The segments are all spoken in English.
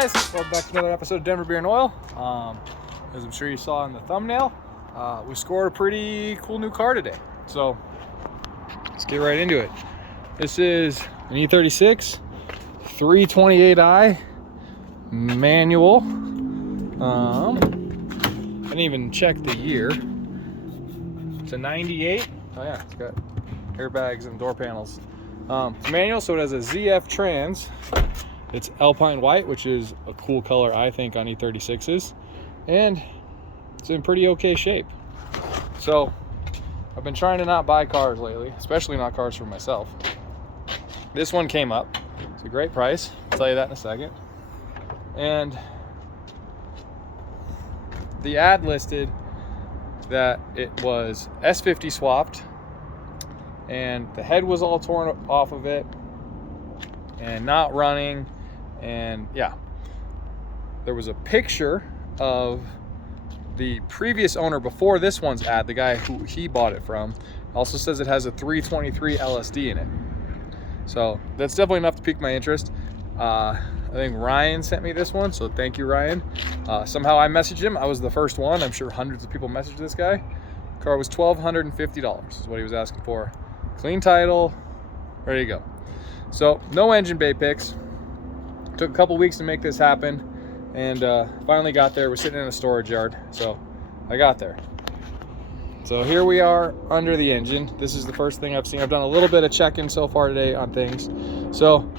guys, welcome back to another episode of Denver Beer and Oil. As I'm sure you saw in the thumbnail, we scored a pretty cool new car today. So let's get right into it. This is an E36 328i manual. I didn't even check the year. It's a 98. Oh yeah, it's got airbags and door panels. It's manual, so it has a ZF trans. It's Alpine white, which is a cool color, I think, on E36s. And it's in pretty okay shape. So I've been trying to not buy cars lately, especially not cars for myself. This one came up. It's a great price. I'll tell you that in a second. And the ad listed that it was S50 swapped, and the head was all torn off of it and not running. And yeah, there was a picture of the previous owner before this one's ad, the guy who he bought it from. Also says it has a 323 LSD in it. So that's definitely enough to pique my interest. I think Ryan sent me this one, so thank you, Ryan. Somehow I messaged him. I was the first one. I'm sure hundreds of people messaged this guy. The car was $1,250 is what he was asking for. Clean title, ready to go. So no engine bay picks. Took a couple weeks to make this happen, and finally got there. We're sitting in a storage yard, so I got there. So here we are under the engine. This is the first thing I've seen. I've done a little bit of checking so far today on things. So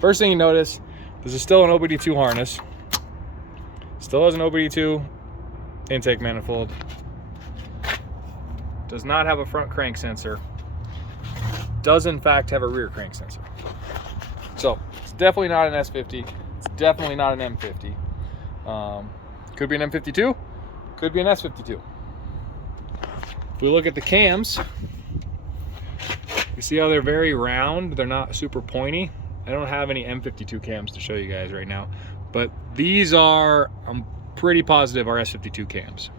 first thing you notice, this is still an OBD2 harness. Still has an OBD2 intake manifold. Does not have a front crank sensor. Does in fact have a rear crank sensor. So it's definitely not an S50. It's definitely not an M50. Could be an M52. Could be an S52. If we look at the cams, you see how they're very round. They're not super pointy. I don't have any M52 cams to show you guys right now, but these are, I'm pretty positive, are S52 cams.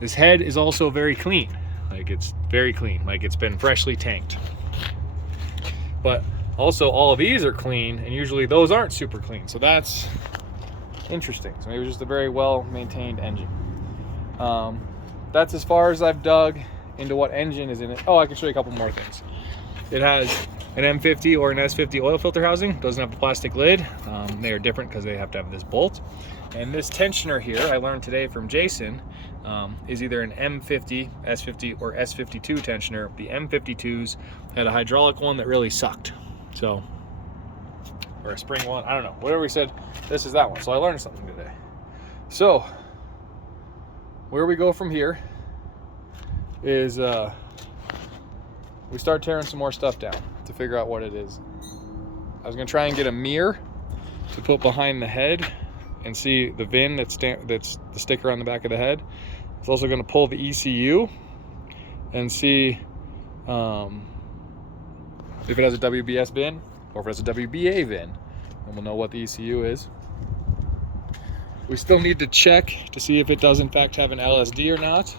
This head is also very clean. Like, it's very clean, like it's been freshly tanked. But also all of these are clean, and usually those aren't super clean. So that's interesting. So maybe it was just a very well maintained engine. That's as far as I've dug into what engine is in it. Oh, I can show you a couple more things. It has an M50 or an S50 oil filter housing. Doesn't have the plastic lid. They are different because they have to have this bolt. And this tensioner here, I learned today from Jason, is either an M50, S50, or S52 tensioner. The M52s had a hydraulic one that really sucked. So, or a spring one, I don't know. Whatever we said, this is that one. So I learned something today. So, where we go from here is we start tearing some more stuff down to figure out what it is. I was gonna try and get a mirror to put behind the head and see the VIN that's the sticker on the back of the head. I was also gonna pull the ECU and see if it has a WBS VIN or if it has a WBA VIN, and we'll know what the ECU is. We still need to check to see if it does in fact have an LSD or not.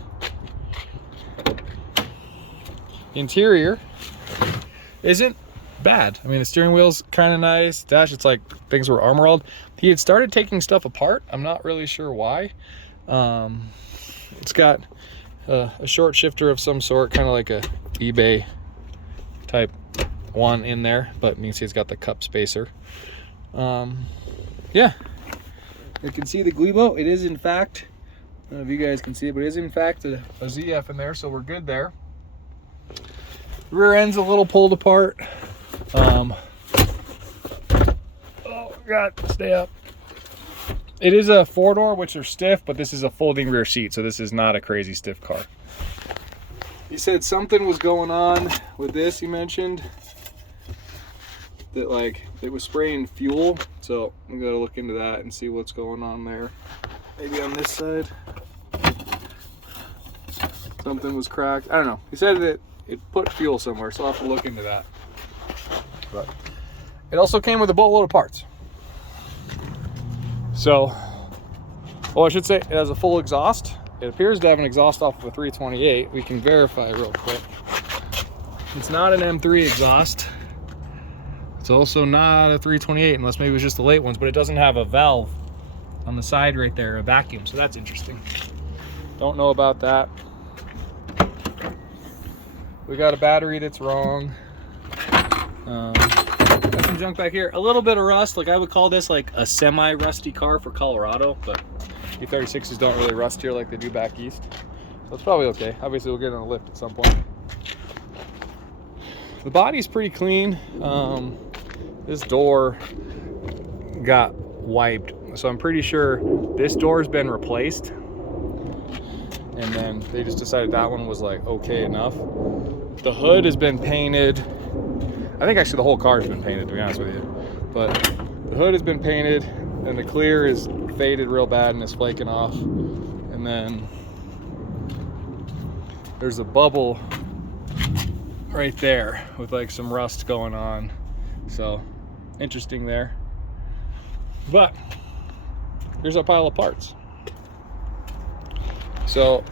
Interior isn't bad. I mean, the steering wheel's kind of nice. Dash, it's like things were armor-walled. He had started taking stuff apart. I'm not really sure why. It's got a short shifter of some sort, kind of like a eBay type one in there, but you can see it's got the cup spacer. Yeah, you can see the Glebo. It is in fact, I don't know if you guys can see it, but it is in fact a ZF in there, so we're good there. Rear end's a little pulled apart. Oh God, stay up. It is a four-door, which are stiff, but this is a folding rear seat, so this is not a crazy stiff car. He said something was going on with this. He mentioned that like it was spraying fuel, so I'm gonna look into that and see what's going on there. Maybe on this side something was cracked. I don't know. He said that it put fuel somewhere, so I'll have to look into that. But it also came with a boatload of parts. So, well, I should say it has a full exhaust. It appears to have an exhaust off of a 328. We can verify real quick. It's not an M3 exhaust. It's also not a 328 unless maybe it was just the late ones, but it doesn't have a valve on the side right there, a vacuum, so that's interesting. Don't know about that. We got a battery that's wrong. Got some junk back here. A little bit of rust. Like I would call this like a semi-rusty car for Colorado, but E36s don't really rust here like they do back east. So it's probably okay. Obviously we'll get it on a lift at some point. The body's pretty clean. This door got wiped, so I'm pretty sure this door's been replaced. And then they just decided that one was like okay enough. The hood has been painted. I think actually the whole car has been painted, to be honest with you. But the hood has been painted, and the clear is faded real bad and is flaking off. And then there's a bubble right there with like some rust going on. So interesting there. But here's a pile of parts. So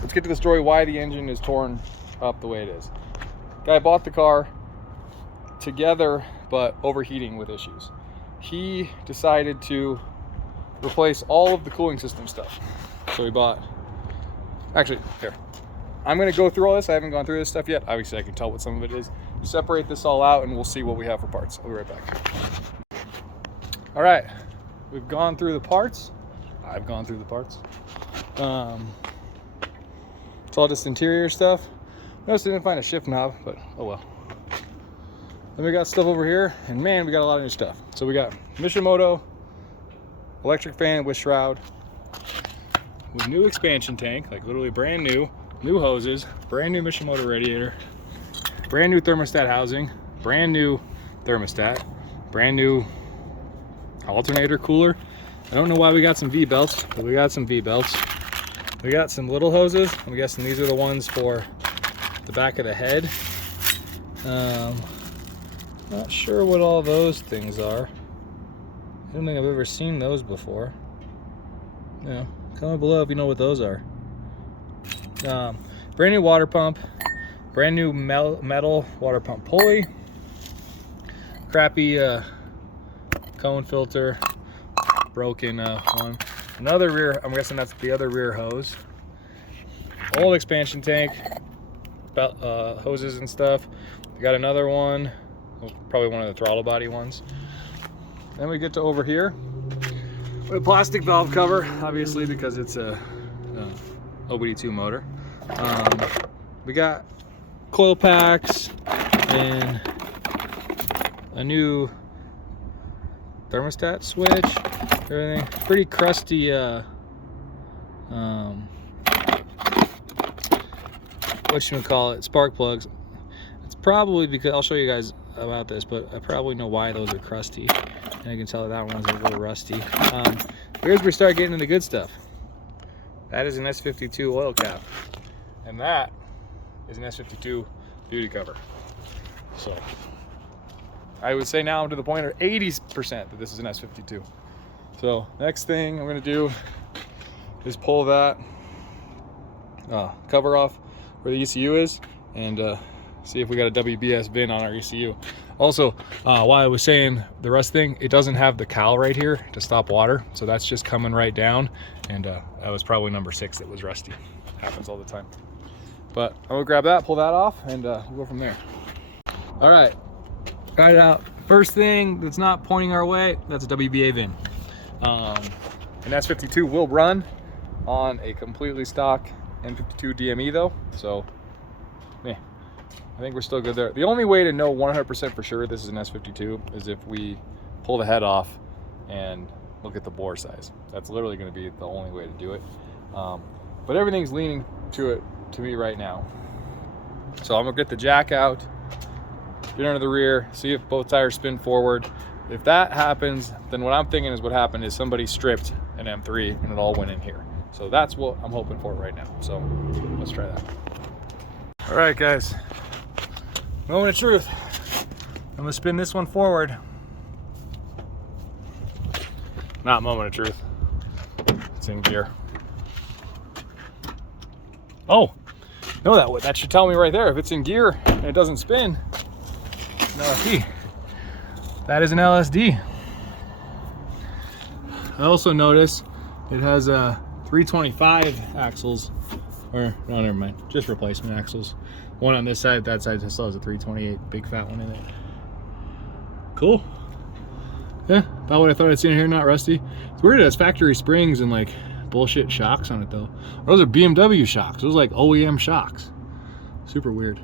let's get to the story why the engine is torn up the way it is. Guy bought the car together, but overheating with issues. He decided to replace all of the cooling system stuff. So he bought, actually, here. I'm gonna go through all this. I haven't gone through this stuff yet. Obviously I can tell what some of it is. We separate this all out and we'll see what we have for parts. I'll be right back. All right, we've gone through the parts. I've gone through the parts. It's all just interior stuff. Notice I didn't find a shift knob, but oh well. Then we got stuff over here, and man, we got a lot of new stuff. So we got Mishimoto electric fan with shroud, with new expansion tank, like literally brand new hoses, brand new Mishimoto radiator, brand new thermostat housing, brand new thermostat, brand new alternator cooler. I don't know why we got some V-belts, but we got some V-belts. We got some little hoses. I'm guessing these are the ones for the back of the head. Not sure what all those things are. I don't think I've ever seen those before. Yeah, comment below if you know what those are. Brand new water pump, brand new metal water pump pulley, crappy cone filter, broken one. Another rear, I'm guessing that's the other rear hose. Old expansion tank, hoses and stuff. We got another one, probably one of the throttle body ones. Then we get to over here with a plastic valve cover, obviously because it's a OBD2 motor. We got coil packs and a new thermostat switch, everything. Pretty crusty whatchamacallit, spark plugs. It's probably because, I'll show you guys about this, but I probably know why those are crusty. And I can tell that one was a little rusty. Here's where we start getting into the good stuff. That is an S52 oil cap. And that is an S52 beauty cover. So I would say now I'm to the point of 80% that this is an S52. So next thing I'm gonna do is pull that cover off where the ECU is and see if we got a WBS VIN on our ECU. Also, while I was saying the rust thing, it doesn't have the cowl right here to stop water, so that's just coming right down, and that was probably number 6 that was rusty. Happens all the time. But I'm gonna grab that, pull that off, and we'll go from there. All right, got it out. First thing that's not pointing our way, that's a WBA VIN. An S52 will run on a completely stock N52 DME though, so yeah, I think we're still good there. The only way to know 100% for sure this is an S52 is if we pull the head off and look at the bore size. That's literally going to be the only way to do it. But everything's leaning to me right now. So I'm gonna get the jack out, get under the rear, see if both tires spin forward. If that happens, then what I'm thinking is what happened is somebody stripped an M3 and it all went in here. So that's what I'm hoping for right now. So let's try that. All right, guys, moment of truth. I'm gonna spin this one forward. Not moment of truth. It's in gear. Oh, no, that should tell me right there. If it's in gear and it doesn't spin, no key. that is an LSD. I also noticed it has 325 axles, or no, never mind, just replacement axles. One on this side, that side still has a 328, big fat one in it. Cool. Yeah, about what I thought I'd seen here, not rusty. It's weird it has factory springs and like bullshit shocks on it though. Those are BMW shocks. Those are like OEM shocks. Super weird.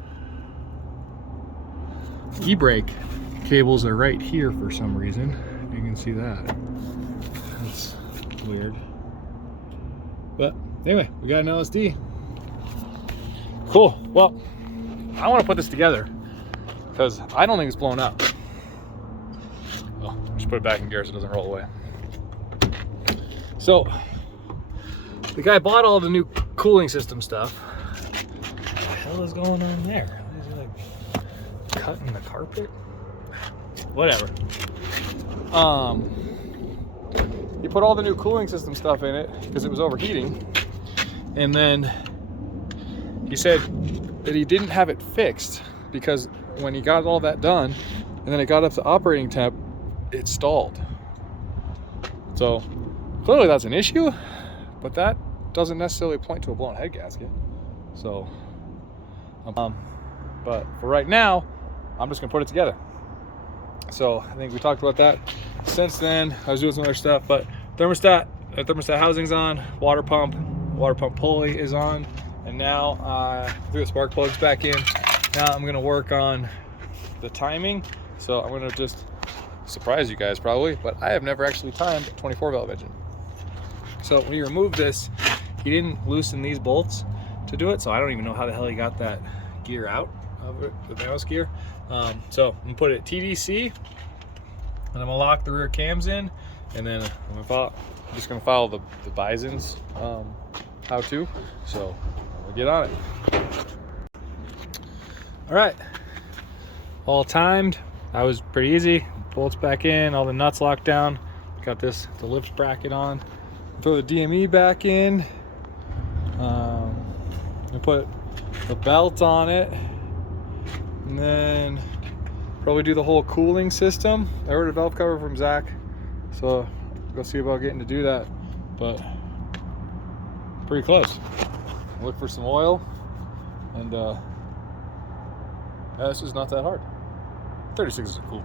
E-brake cables are right here for some reason. You can see that. That's weird. But anyway, we got an LSD. Cool. Well, I want to put this together because I don't think it's blown up. Well, just put it back in gear so it doesn't roll away. So the guy bought all the new cooling system stuff. What the hell is going on there? Is he like cutting the carpet? Whatever. He put all the new cooling system stuff in it because it was overheating, and then he said that he didn't have it fixed because when he got all that done and then it got up to operating temp, it stalled. So clearly that's an issue, but that doesn't necessarily point to a blown head gasket. So but for right now, I'm just gonna put it together. So I think we talked about that. Since then, I was doing some other stuff, but thermostat housing's on, water pump pulley is on, and now I threw the spark plugs back in. Now I'm gonna work on the timing. So I'm gonna just surprise you guys probably, but I have never actually timed a 24 valve engine. So when you remove this, he didn't loosen these bolts to do it, so I don't even know how the hell he got that gear out of it, the mouse gear. So I'm gonna put it TDC, and I'm gonna lock the rear cams in, and then I'm just gonna follow the Bison's how to. So we'll get on it. All right, all timed. That was pretty easy. Bolts back in, all the nuts locked down. Got the lift bracket on. Throw the DME back in. I put the belt on it, and then probably do the whole cooling system. I ordered a valve cover from Zach, so go see about getting to do that, but pretty close. Look for some oil, and yeah, this is not that hard. 36s are cool.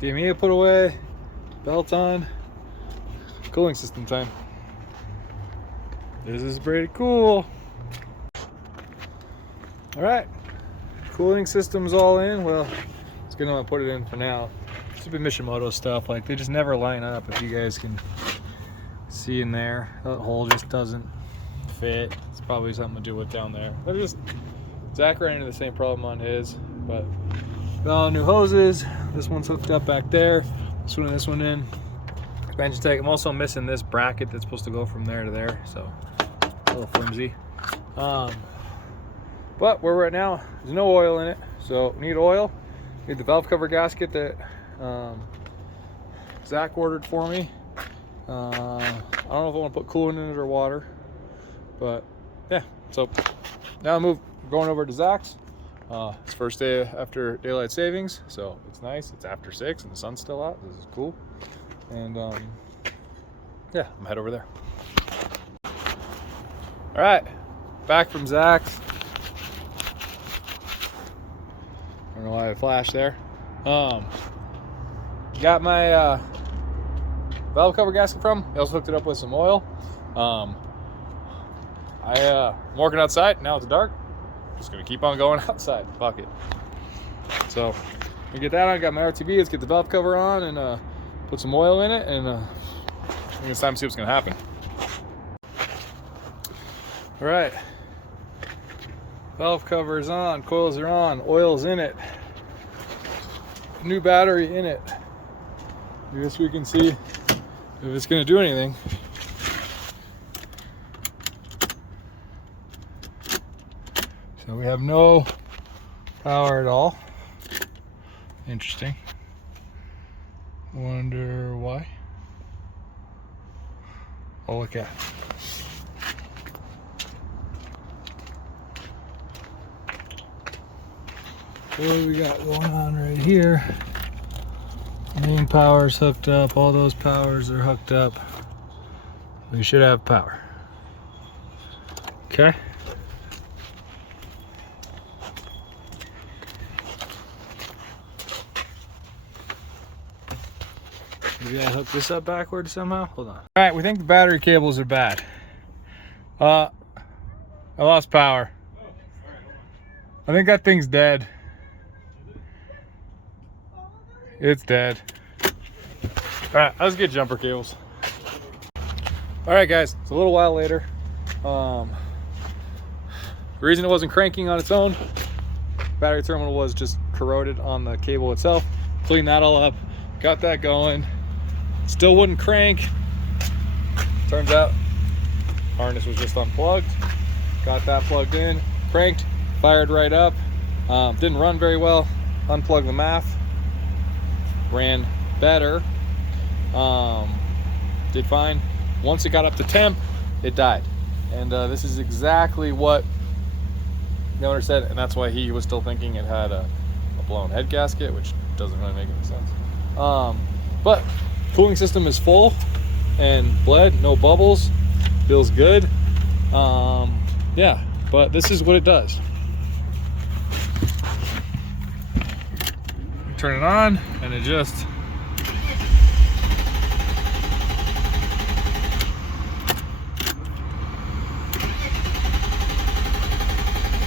DME put away, belt on, cooling system time. This is pretty cool. All right, cooling system's all in. Well, it's gonna put it in for now. Stupid Mishimoto stuff, like they just never line up. If you guys can see in there, that hole just doesn't fit. It's probably something to do with down there. They're just, Zach ran into the same problem on his, but got all new hoses. This one's hooked up back there. This one in. Expansion tank. I'm also missing this bracket that's supposed to go from there to there, so a little flimsy. But where we're at now, there's no oil in it, so we need oil. Need the valve cover gasket that Zach ordered for me. I don't know if I want to put coolant in it or water, but yeah. So now I'm going over to Zach's. It's first day after daylight savings, so it's nice. It's after 6 and the sun's still out. This is cool. And yeah, I'm head over there. All right, back from Zach's. I don't know why I flashed there. Got my valve cover gasket from. I also hooked it up with some oil. I'm working outside. Now it's dark. Just gonna keep on going outside. Fuck it. So we get that on. Got my RTB. Let's get the valve cover on and put some oil in it, and I think it's time to see what's gonna happen. All right. Valve cover is on, coils are on, oil's in it. New battery in it. I guess we can see if it's gonna do anything. So we have no power at all. Interesting. Wonder why? Oh, look at it. what do we got going on right here? Main power's hooked up. All those powers are hooked up. We should have power. Okay. Maybe I hook this up backwards somehow. Hold on. All right, we think the battery cables are bad. I lost power. I think that thing's dead. It's dead. All right, let's get jumper cables. All right, guys, it's a little while later. The reason it wasn't cranking on its own, battery terminal was just corroded on the cable itself. Cleaned that all up, got that going. Still wouldn't crank. Turns out harness was just unplugged. Got that plugged in, cranked, fired right up. Didn't run very well. Unplugged the MAF. Ran better. Did fine. Once it got up to temp, it died. And this is exactly what the owner said, and that's why he was still thinking it had a blown head gasket, which doesn't really make any sense. But cooling system is full and bled, no bubbles, feels good. Yeah, but this is what it does. Turn it on and it just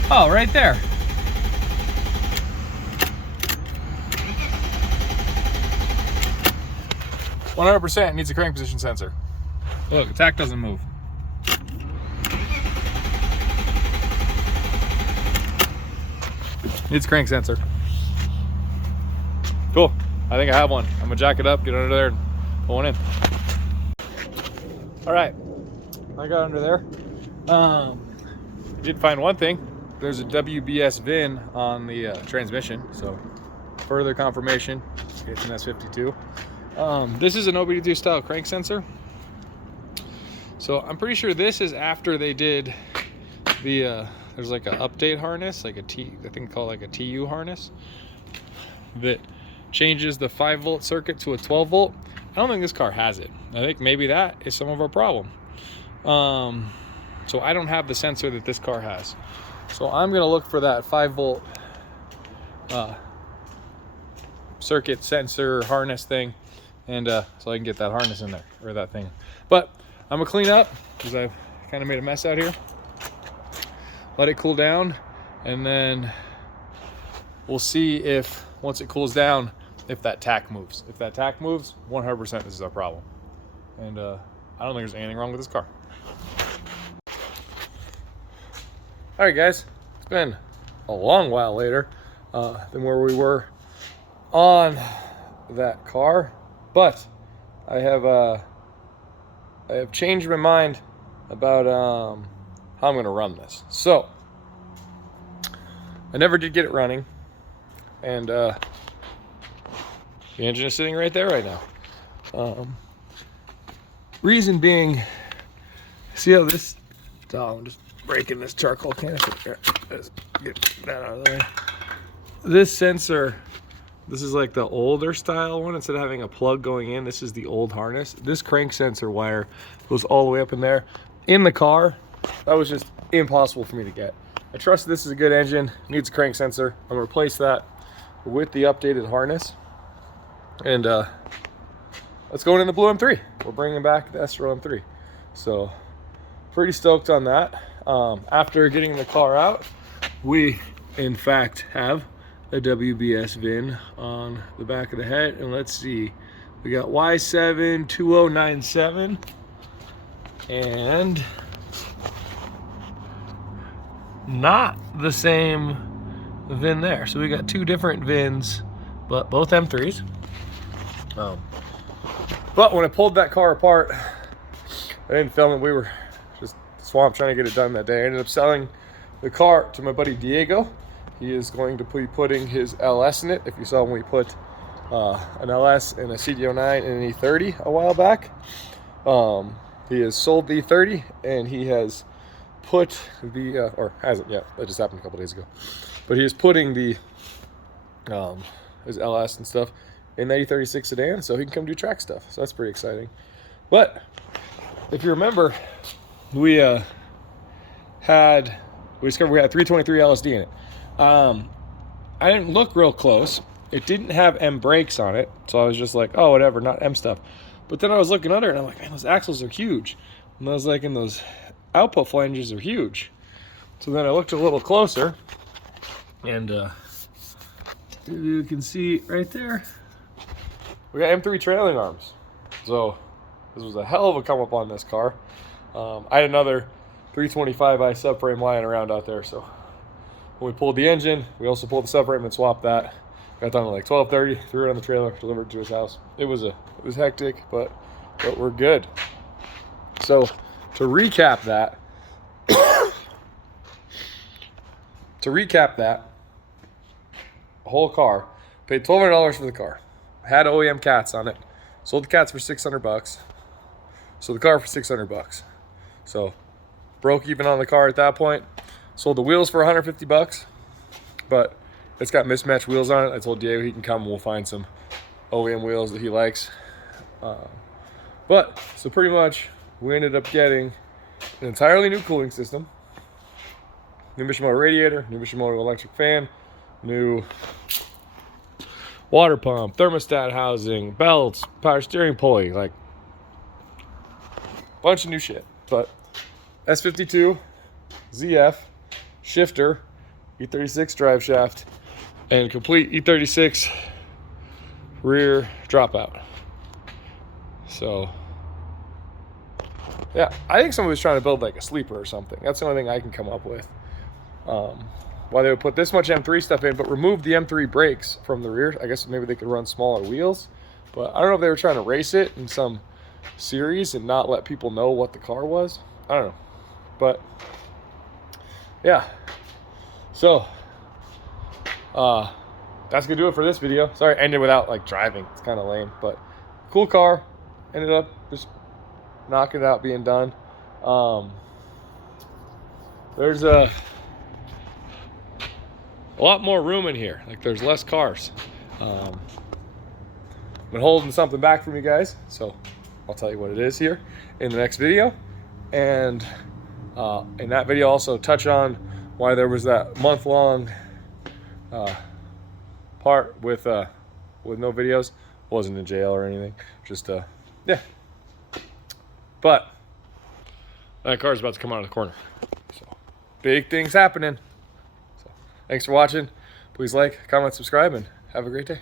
oh, right there. "100% needs a crank position sensor." Look, the tack doesn't move. Needs a crank sensor. Cool. I think I have one. I'm gonna jack it up, get under there, and pull one in. All right, I got under there. Did find one thing. There's a WBS VIN on the transmission, so further confirmation. It's an S52. This is an OBD2 style crank sensor. So I'm pretty sure this is after they did the, there's like an update harness, like I think called like a TU harness, that changes the 5-volt circuit to a 12-volt. I don't think this car has it. I think maybe that is some of our problem. So I don't have the sensor that this car has. So I'm gonna look for that 5-volt circuit sensor harness thing, and so I can get that harness in there, or that thing. But I'm gonna clean up because I've kind of made a mess out here. Let it cool down, and then we'll see if once it cools down, if that tack moves. If that tack moves, 100% this is our problem. And I don't think there's anything wrong with this car. All right, guys, it's been a long while later than where we were on that car, but I have changed my mind about how I'm going to run this. So I never did get it running, and the engine is sitting right there right now. Reason being, see how this, I'm just breaking this charcoal canister. Here, let's get that out of the way. This sensor, this is like the older style one. Instead of having a plug going in, this is the old harness. This crank sensor wire goes all the way up in there. In the car, that was just impossible for me to get. I trust this is a good engine, needs a crank sensor. I'm gonna replace that with the updated harness. And let's go in the blue M3. We're bringing back the Estro M3. So pretty stoked on that. After getting the car out, we in fact have a WBS VIN on the back of the head, and let's see, we got Y72097 and not the same VIN there. So we got two different VINs, but both M3s. But when I pulled that car apart, I didn't film it. We were just swamped trying to get it done that day. I ended up selling the car to my buddy Diego. He is going to be putting his LS in it. If you saw when we put an LS and a CDO9 and an E30 a while back, he has sold the E30 and he has put the, or hasn't yet, that just happened a couple days ago, but he is putting the his LS and stuff in the E36 sedan, so he can come do track stuff. So that's pretty exciting. But if you remember, we discovered we had 323 LSD in it. I didn't look real close. It didn't have M brakes on it, so I was just like, oh, whatever, not M stuff. But then I was looking under it, and I'm like, man, those axles are huge. And I was like, and those output flanges are huge. So then I looked a little closer, and you can see right there, we got M3 trailing arms. So this was a hell of a come up on this car. I had another 325i subframe lying around out there, so when we pulled the engine, we also pulled the subframe and swapped that. Got done at like 12:30, threw it on the trailer, delivered it to his house. It was hectic, but we're good. So to recap that, whole car, paid $1,200 for the car. Had OEM cats on it. Sold the cats for $600. Sold the car for $600. So broke even on the car at that point. Sold the wheels for $150, but it's got mismatched wheels on it. I told Diego he can come and we'll find some OEM wheels that he likes. So pretty much we ended up getting an entirely new cooling system, new Mishimoto radiator, new Mishimoto electric fan, new water pump, thermostat housing, belts, power steering pulley, like bunch of new shit. But S52, ZF, shifter, E36 drive shaft, and complete E36 rear dropout. So yeah, I think someone was trying to build like a sleeper or something. That's the only thing I can come up with. Why they would put this much M3 stuff in, but remove the M3 brakes from the rear. I guess maybe they could run smaller wheels, but I don't know if they were trying to race it in some series and not let people know what the car was. I don't know, but yeah. So that's gonna do it for this video. Sorry, I ended without like driving. It's kind of lame, but cool car. Ended up just knocking it out, being done. There's a lot more room in here. Like there's less cars. Been holding something back from you guys, so I'll tell you what it is here in the next video. And in that video, also touch on why there was that month-long part with no videos. Wasn't in jail or anything. Just yeah. But that car's about to come out of the corner. So big things happening. So thanks for watching. Please like, comment, subscribe, and have a great day.